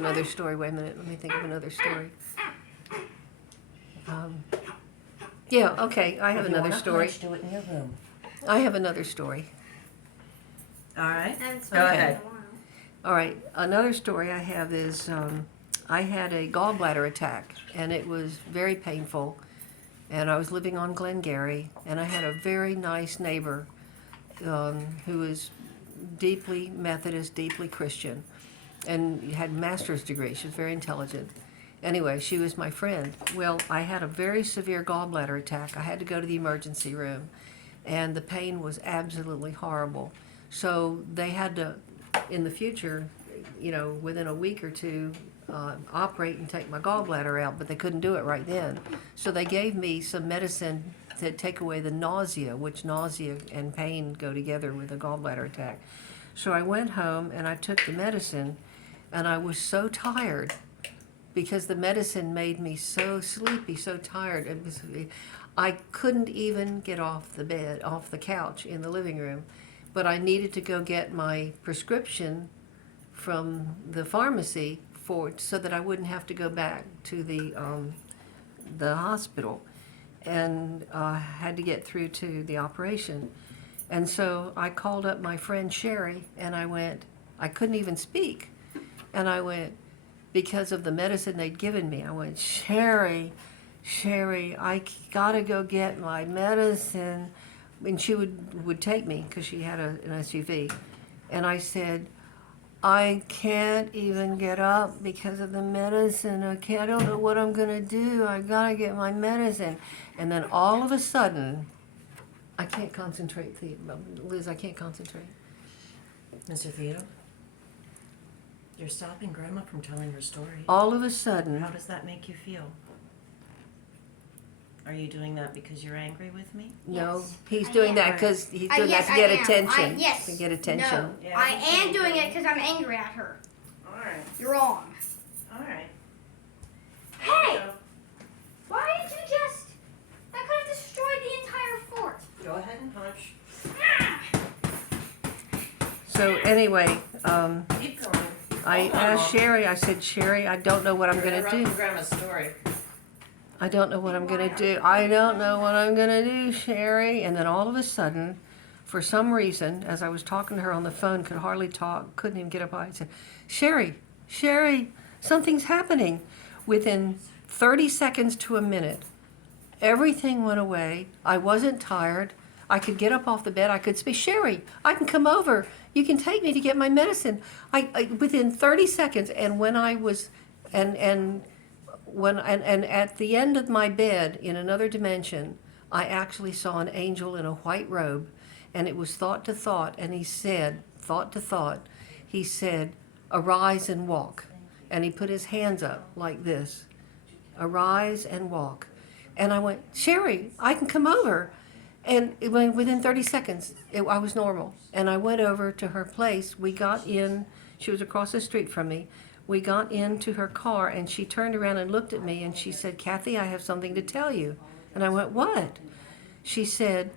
another story. Wait a minute. Let me think of another story. Yeah, okay. I have another story. Do it in your room. I have another story. All right. Go ahead. All right. Another story I have is I had a gallbladder attack, and it was very painful. And I was living on Glengarry, and I had a very nice neighbor who was deeply Methodist, deeply Christian, and had a master's degree. She was very intelligent. Anyway, she was my friend. Well, I had a very severe gallbladder attack. I had to go to the emergency room, and the pain was absolutely horrible. So they had to, in the future, within a week or two, operate and take my gallbladder out, but they couldn't do it right then. So they gave me some medicine to take away the nausea, which nausea and pain go together with a gallbladder attack. So I went home and I took the medicine, and I was so tired because the medicine made me so sleepy, so tired. I couldn't even get off the couch in the living room, but I needed to go get my prescription from the pharmacy so that I wouldn't have to go back to the hospital, and had to get through to the operation. And so I called up my friend Sherry, and I couldn't even speak, and I went, because of the medicine they'd given me, I went, Sherry, I gotta go get my medicine. And she would take me because she had an SUV. And I said, I can't even get up because of the medicine. I don't know what I'm gonna do. I gotta get my medicine. And then all of a sudden, I can't concentrate. Liz, I can't concentrate. Mr. Theodore, you're stopping Grandma from telling her story. All of a sudden. How does that make you feel? Are you doing that because you're angry with me? No, Yes, he's I doing am. that because he's doing Yes, that to get I am. attention. Yes. To get attention. No, Yeah, I I'm am doing saying- it because I'm angry at her. All right. You're wrong. All right. Hey! Why did you just... That could have destroyed the entire fort. Go ahead and punch. So anyway, Keep going. I Hold on, asked Mom. Sherry, I said, Sherry, I don't know what I'm You're gonna do. interrupting Grandma's story. I don't know what I'm gonna do. I don't know what I'm gonna do, Sherry. And then all of a sudden, for some reason, as I was talking to her on the phone, could hardly talk, couldn't even get up. I said, Sherry, something's happening. Within 30 seconds to a minute, everything went away. I wasn't tired. I could get up off the bed. I could speak. Sherry, I can come over. You can take me to get my medicine. Within 30 seconds, and when I was, and at the end of my bed in another dimension, I actually saw an angel in a white robe, and it was thought to thought, and he said, thought to thought, he said, arise and walk. And he put his hands up like this, arise and walk. And I went, Sherry, I can come over. And within 30 seconds, I was normal. And I went over to her place. We got in. She was across the street from me. We got into her car, and she turned around and looked at me, and she said, Kathy, I have something to tell you. And I went, what? She said,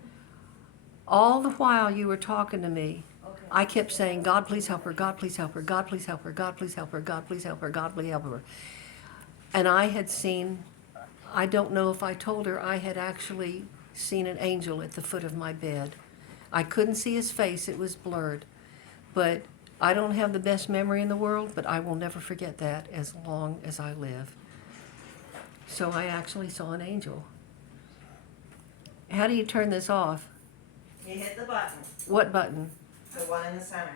all the while you were talking to me, I kept saying, God, please help her. God, please help her. God, please help her. God, please help her. God, please help her. God, please help her. And I had seen, I don't know if I told her, I had actually seen an angel at the foot of my bed. I couldn't see his face. It was blurred. But I don't have the best memory in the world, but I will never forget that as long as I live. So I actually saw an angel. How do you turn this off? You hit the button. What button? The one in the center.